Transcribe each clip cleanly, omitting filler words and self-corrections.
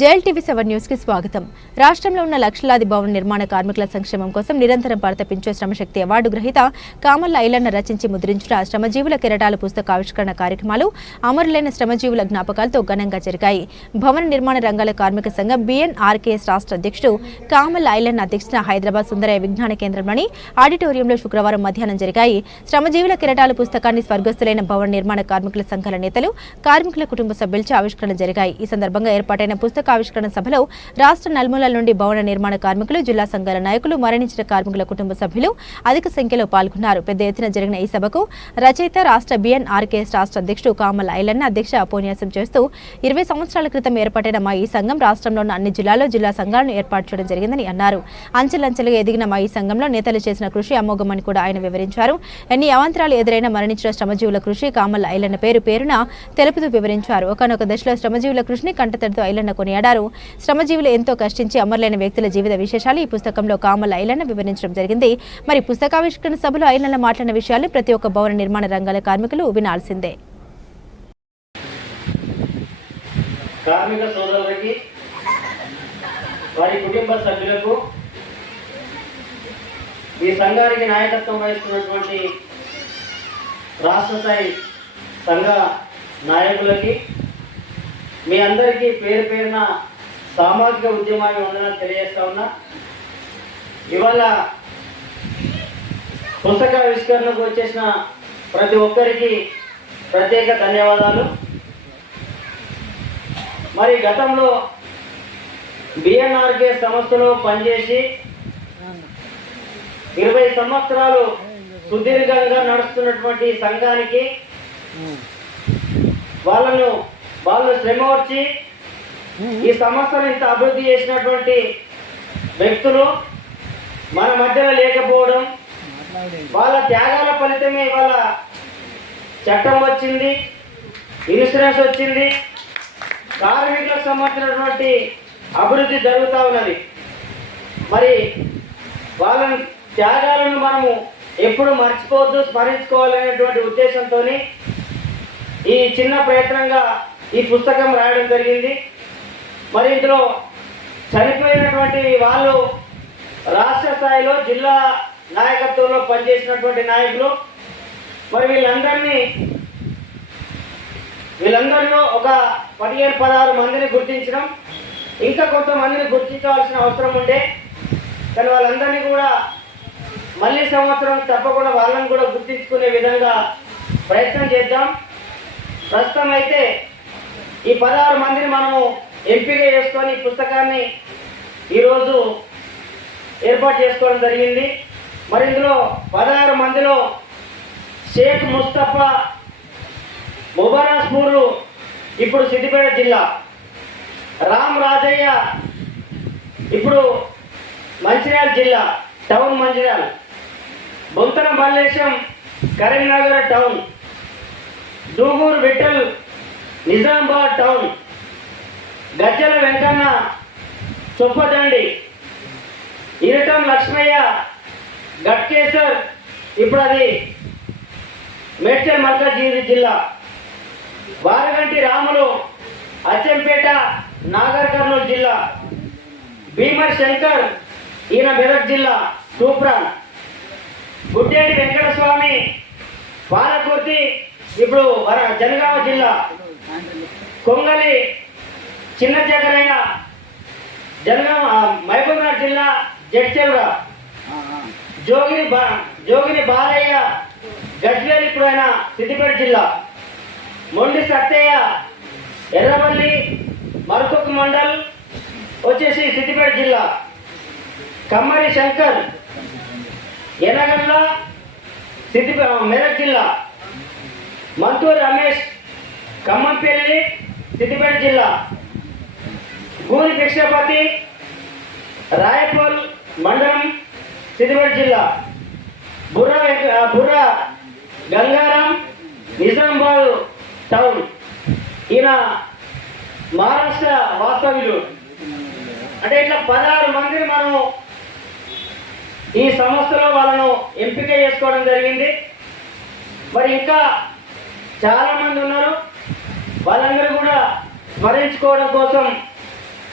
JLTV7 news కి స్వాగతం. రాష్ట్రంలో ఉన్న లక్షలాది భవన నిర్మాణ కార్మికుల సంక్షేమం కోసం నిరంతరం పరితపించే శ్రమశక్తి అవార్డు గ్రహీత కామల్ల ఐలన్న రచించి ముద్రించిన శ్రమజీవుల కెరటాల పుస్తక ఆవిష్కరణ కార్యక్రమాలు అమరులైన శ్రమజీవుల జ్ఞాపకాలతో ఘనంగా జరిగాయి. భవన నిర్మాణ రంగాల కార్మిక సంఘం BNRKS రాష్ట్ర అధ్యక్షుడు కామల్ల ఐలన్న అధ్యక్షతన హైదరాబాద్ సుందరయ్య విజ్ఞాన కేంద్రంలోని ఆడిటోరియంలో శుక్రవారం మధ్యాహ్నం జరిగాయి. శ్రమజీవుల కెరటాల పుస్తకాన్ని స్వర్గస్థులైన భవన నిర్మాణ కార్మికుల సంఘాల నేతలు, కార్మికుల కుటుంబ సభ్యులచే ఆవిష్కరణ జరిగాయి. ఈ సందర్భంగా ఏర్పాటైన పుస్తక ఆవిష్కరణ సభలో రాష్ట్ర నలుమూలల నుండి భవన నిర్మాణ కార్మికులు, జిల్లా సంఘాల నాయకులు, మరణించిన కార్మికుల కుటుంబ సభ్యులు అధిక సంఖ్యలో పాల్గొన్నారు. పెద్ద ఎత్తున జరిగిన ఈ సభకు రచయిత రాష్ట్ర BNRKS రాష్ట్ర అధ్యక్షుడు కామల్ల ఐలన్న అధ్యక్ష ఉపన్యాసం చేస్తూ 20 సంవత్సరాల క్రితం ఏర్పాటైన మా ఈ సంఘం రాష్ట్రంలోని అన్ని జిల్లాల్లో జిల్లా సంఘాలను ఏర్పాటు చేయడం జరిగిందని అన్నారు. అంచెలంచెలుగా ఎదిగిన మా ఈ సంఘంలో నేతలు చేసిన కృషి అమోఘమని కూడా ఆయన వివరించారు. ఎన్ని అవాంతరాలు ఎదురైన మరణించిన శ్రమజీవుల కృషి కామల్ల ఐలన్న పేరున తెలుపుతూ వివరించారు. ఒకనొక దశలో శ్రమజీవుల కృషిని కంటతడితో ఐలన్న కొనియాడారు. శ్రమజీవులు ఎంతో కష్టించి అమరులైన వ్యక్తుల జీవిత విశేషాలు ఈ పుస్తకంలో కామల్ల ఐలన్న వివరించడం జరిగింది. మరి పుస్తకావిష్కరణ సభలో ఐలన్న మాట్లాడిన విషయాలు ప్రతి ఒక్క భవన నిర్మాణ రంగాల కార్మికులు వినాల్సిందే. కార్మిక సోదరులకి, వారి కుటుంబ సభ్యులకు, ఈ సంఘానికి నాయకత్వం వహిస్తున్నటువంటి రాష్ట్ర స్థాయి సంఘ నాయకులకి, మీ అందరికీ పేరు పేరున సామాజిక ఉద్యమాన్ని వందనాలు తెలియజేస్తా ఉన్నా. ఇవాళ పుస్తకావిష్కరణకు వచ్చేసిన ప్రతి ఒక్కరికి ప్రత్యేక ధన్యవాదాలు. మరి గతంలో BNRKS సంస్థలో పనిచేసి 20 సంవత్సరాలు సుదీర్ఘంగా నడుస్తున్నటువంటి సంఘానికి వాళ్ళు శ్రమ వచ్చి ఈ సంస్థను ఇంత అభివృద్ధి చేసినటువంటి వ్యక్తులు మన మధ్యలో లేకపోవడం, వాళ్ళ త్యాగాల ఫలితమే వాళ్ళ చట్టం వచ్చింది, ఇన్సూరెన్స్ వచ్చింది, కార్మికులకు సంబంధించినటువంటి అభివృద్ధి జరుగుతూ ఉన్నది. మరి వాళ్ళ త్యాగాలను మనము ఎప్పుడు మర్చిపోవద్దు, స్మరించుకోవాలనేటువంటి ఉద్దేశంతో ఈ చిన్న ప్రయత్నంగా ఈ పుస్తకం రాయడం జరిగింది. మరి ఇందులో చనిపోయినటువంటి వాళ్ళు రాష్ట్ర స్థాయిలో జిల్లా నాయకత్వంలో పనిచేసినటువంటి నాయకులు. మరి వీళ్ళందరిలో ఒక 15-16 మందిని గుర్తించడం, ఇంకా కొంతమందిని గుర్తించవలసిన అవసరం ఉండే. కానీ వాళ్ళందరినీ కూడా మళ్ళీ సంవత్సరం తప్పకుండా వాళ్ళని కూడా గుర్తించుకునే విధంగా ప్రయత్నం చేద్దాం. ప్రస్తుతం అయితే ఈ 16 మందిని మనము ఎంపిక చేసుకొని ఈ పుస్తకాన్ని ఈరోజు ఏర్పాటు చేసుకోవడం జరిగింది. మరి ఇందులో 16 మందిలో షేక్ ముస్తఫా ముబారక్పూర్, ఇప్పుడు సిద్దిపేట జిల్లా, రామ్ రాజయ్య ఇప్పుడు మంచిర్యాల జిల్లా town Mancherial, Bonthana Mallesham Karimnagar town, Duguru Vittal Nizamabad town, Gajjala Venkanna Choppadandi, Iratam Lakshmaiah Ghatkesar, ఇప్పుడు అది మేడ్చల్ మల్కాజ్గిరి జిల్లా, వారగంటి రాములు అచ్చంపేట నాగర్ కర్నూలు జిల్లా, భీమర్ శంకర్ ఈయన మెదక్ జిల్లా తూప్రాన్, గుడ్డేటి వెంకటస్వామి పాలకుర్తి ఇప్పుడు జనగామ జిల్లా, కొంగలి చిన్న జగరయ్య జనగామ మహబూబ్నగర్ జిల్లా జడ్చెల్ర, జోగిని బాలయ్య గజ్వేల్ ఇప్పుడు ఆయన సిద్దిపేట జిల్లా, మొండి సత్తయ్య ఎర్రవల్లి మరుకుక్ మండల్ వచ్చేసి సిద్దిపేట జిల్లా, కమ్మరి శంకర్ ఎనగల్ల మెదక్ జిల్లా, మంతూరు రమేష్ ఖమ్మంపల్లి సిద్దిపేట జిల్లా, గూరి కృష్ణపతి రాయపూల్ మండలం సిద్దిపేట జిల్లా, బుర్ర గంగారాం నిజామాబాద్ టౌన్, ఈయన మహారాష్ట్ర వాస్తవ్యులు. అంటే ఇట్లా 16 మందిని మనము ఈ సంస్థలో వాళ్ళను ఎంపిక చేసుకోవడం జరిగింది. మరి ఇంకా చాలా మంది ఉన్నారు. వాళ్ళందరూ కూడా స్మరించుకోవడం కోసం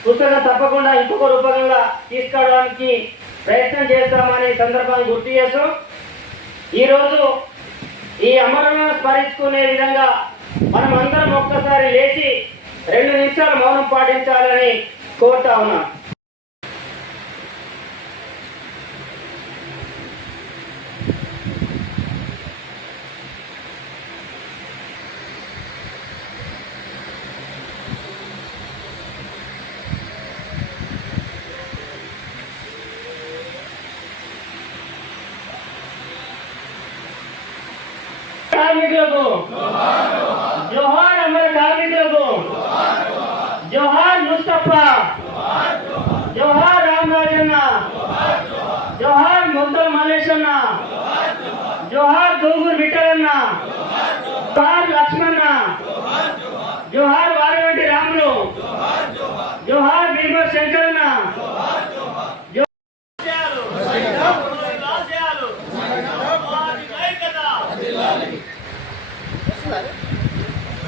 పుస్తకం తప్పకుండా ఇంకొక రూపకంగా తీసుకోవడానికి ప్రయత్నం చేస్తామని సందర్భాన్ని గుర్తు చేస్తూ ఈరోజు ఈ అమరులను స్మరించుకునే విధంగా మనం అందరం ఒక్కసారి లేచి 2 నిమిషాలు మౌనం పాటించాలని కోరుతా ఉన్నాం. కార్మికులకు జోహార్, అమర కార్మికులకు జోహార్, ముస్తఫా జోహార్, రామరాజన్న జోహార్, ముద్దల మల్లేశన్న జోహార్, దూగూరు విఠలన్న జోహార్, లక్ష్మణ జోహార్, వారగంటి రాములు జోహార్, బీర్బల్ శంకరన్న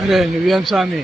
అరే నువ్వేం స్వామి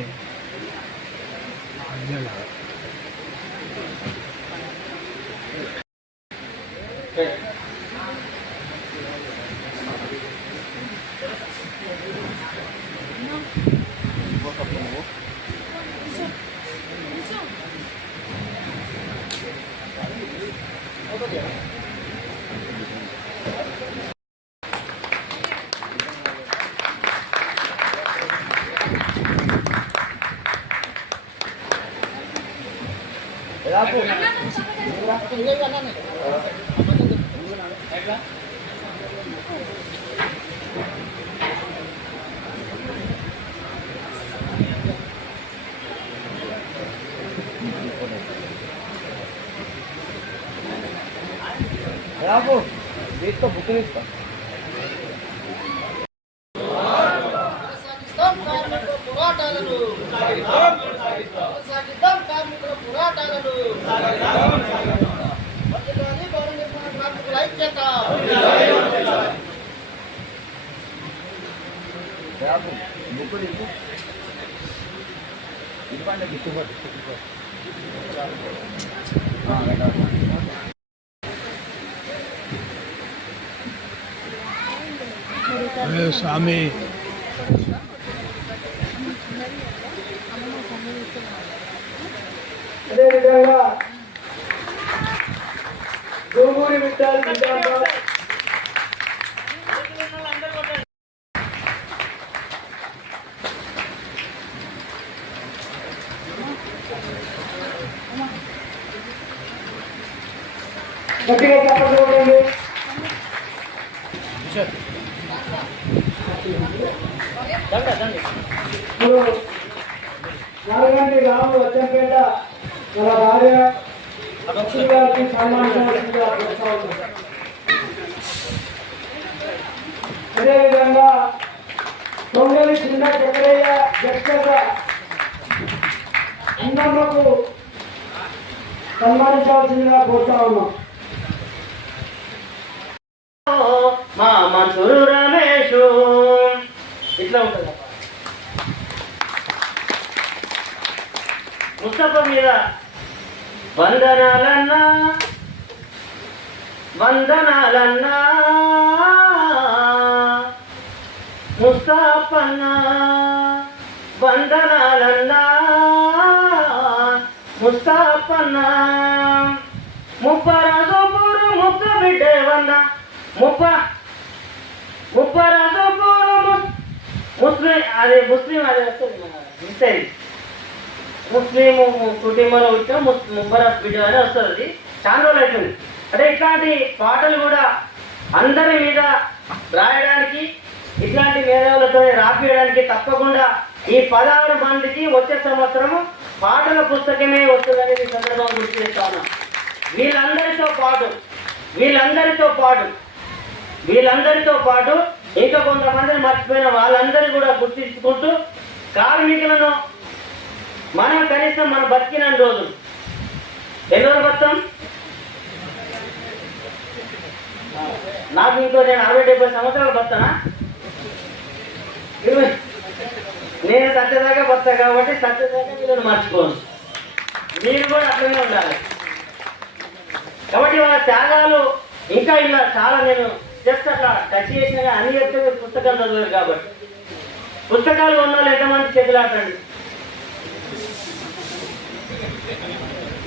రాబు తీసుకో, బుక్ తీసుకో. అరే స్వామి అదేవిధంగా దూగూరి విఠల్ నిజామాబాద్ గట్టిగా చెప్పండి. నాలుగంటి రాము వచ్చంపేట మన భార్య లక్ష్మి గారికి సన్మానించవలసిందిగా కోరుతున్నాను. అదేవిధంగా తొంగలి చిన్న చక్రయ్య వ్యక్తిగత అన్నమ్మకు సన్మానించవలసిందిగా కోరుతా ఉన్నాం. మా మన్సూరు రమేషు ఇట్లా ఉంటుంది. ముస్తఫా మీద వందనాలన్నా వందనాలన్నా ముస్తఫన్నా వందనాలన్నా ముస్తఫన్నా ముప్పరాజోపూరు ముక్క బిడ్డే వంద ముప్పరాజోపూరు ముస్లిం అది వస్తుంది మిస్ అయింది. ముస్లిం కుటుంబంలో వచ్చిన ముబ్బరాజ్ బిడ్డ అని వస్తుంది. చాలా రోజులు అవుతుంది. అంటే ఇట్లాంటి పాటలు కూడా అందరి మీద రాయడానికి, ఇట్లాంటి మేధావులతో రాపియడానికి తప్పకుండా ఈ 16 మందికి వచ్చే సంవత్సరము పాటల పుస్తకమే వస్తుందని ఈ సందర్భం గుర్తు చేస్తా ఉన్నాం. వీళ్ళందరితో పాటు ఇంకా కొంతమందిని మర్చిపోయిన వాళ్ళందరూ కూడా గుర్తించుకుంటూ కార్మికులను మనం కనీసం మనం బతికిన రోజులు ఎన్ని రోజులు బతాం? నాకు ఇంకో నేను 60-70 సంవత్సరాలు బతానా? నేను సత్యదాకా బతా కాబట్టి సత్యదాకా వీళ్ళని మర్చిపోను. మీరు కూడా అట్లనే ఉండాలి. కాబట్టి వాళ్ళ త్యాగాలు ఇంకా ఇలా చాలా నేను జస్ట్ అట్లా టచ్ చేసినగా అన్ని చెప్తే పుస్తకాలు చదివారు కాబట్టి పుస్తకాలు ఉన్న వాళ్ళు ఎంతమంది చేతులాటండి.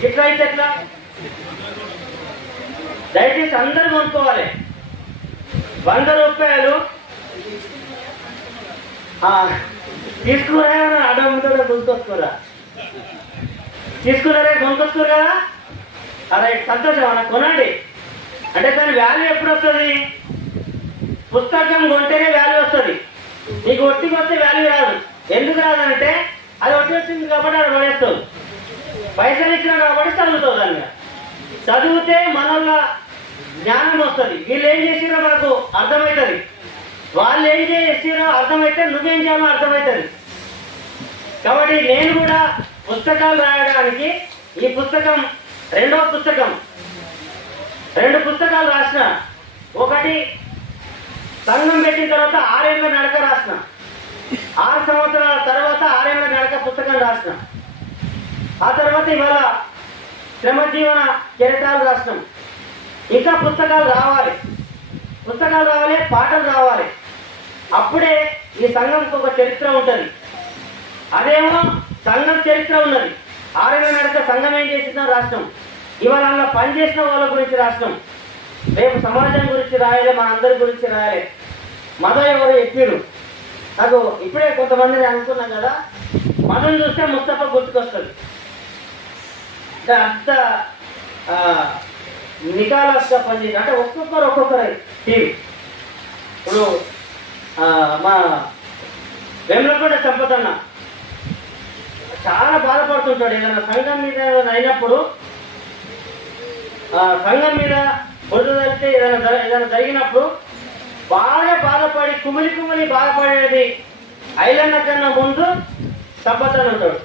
ఇట్లా అయితే ఎట్లా? దయచేసి అందరూ కొనుక్కోవాలి. 100 రూపాయలు తీసుకురా అడ్డముతో కొనుక్కొచ్చుకోరా, తీసుకున్నారే కొనుక్కొచ్చుకోరు కదా. అదే సంతోషం అన్న, కొనండి. అంటే దాని వాల్యూ ఎప్పుడు వస్తుంది? పుస్తకం కొంటేనే వాల్యూ వస్తుంది. నీకు ఒట్టికి వస్తే వాల్యూ రాదు. ఎందుకు రాదంటే అది ఒట్టి వచ్చింది కాబట్టి అది పడేస్తావు. పైసలు ఇచ్చినా కాబట్టి చదువుతావు. దాన్ని చదివితే మనలో జ్ఞానం వస్తుంది. వీళ్ళు ఏం చేసిరో మనకు అర్థమవుతుంది. వాళ్ళు ఏం చేసిరో అర్థమైతే నువ్వేం చేయాలో అర్థమవుతుంది. కాబట్టి నేను కూడా పుస్తకాలు రాయడానికి ఈ పుస్తకం రెండవ పుస్తకం, 2 పుస్తకాలు రాసిన. ఒకటి సంఘం పెట్టిన తర్వాత 6 ఏళ్ళ నడక రాసిన. 6 సంవత్సరాల తర్వాత 6 ఏళ్ళ నడక పుస్తకం రాసిన. ఆ తర్వాత ఇవాళ శ్రమజీవన కెరటాలు రాసినాం. ఇంకా పుస్తకాలు రావాలి, పాటలు రావాలి. అప్పుడే ఈ సంఘంకి ఒక చరిత్ర ఉంటుంది. అదేమో సంఘం చరిత్ర ఉన్నది. 6 ఏళ్ళ నడక సంఘం ఏం చేసిందో రాసినాం. ఇవాళ అలా పనిచేసిన వాళ్ళ గురించి రాసినాం. రేపు సమాజం గురించి రాయాలి, మన అందరి గురించి రాయాలి. మదం ఎవరు చెప్పారు నాకు ఇప్పుడే కొంతమందిని అనుకున్నాం కదా. మదం చూస్తే ముస్తఫా గుర్తుకొస్తుంది. అంత నికాలస్గా పనిచేసి అంటే ఒక్కొక్కరు టీవీ. ఇప్పుడు మా వెమ్లకోట సంపదన్న చాలా బాధపడుతుంటాడు. ఏదైనా సంఘం మీద అయినప్పుడు, సంఘం మీద బురద తగిలితే ఏదైనా జరిగినప్పుడు బాగా బాధపడి కుమిలి బాధపడేది ఐలన్న కన్నా ముందు సంపదన్న ఉంటాడు.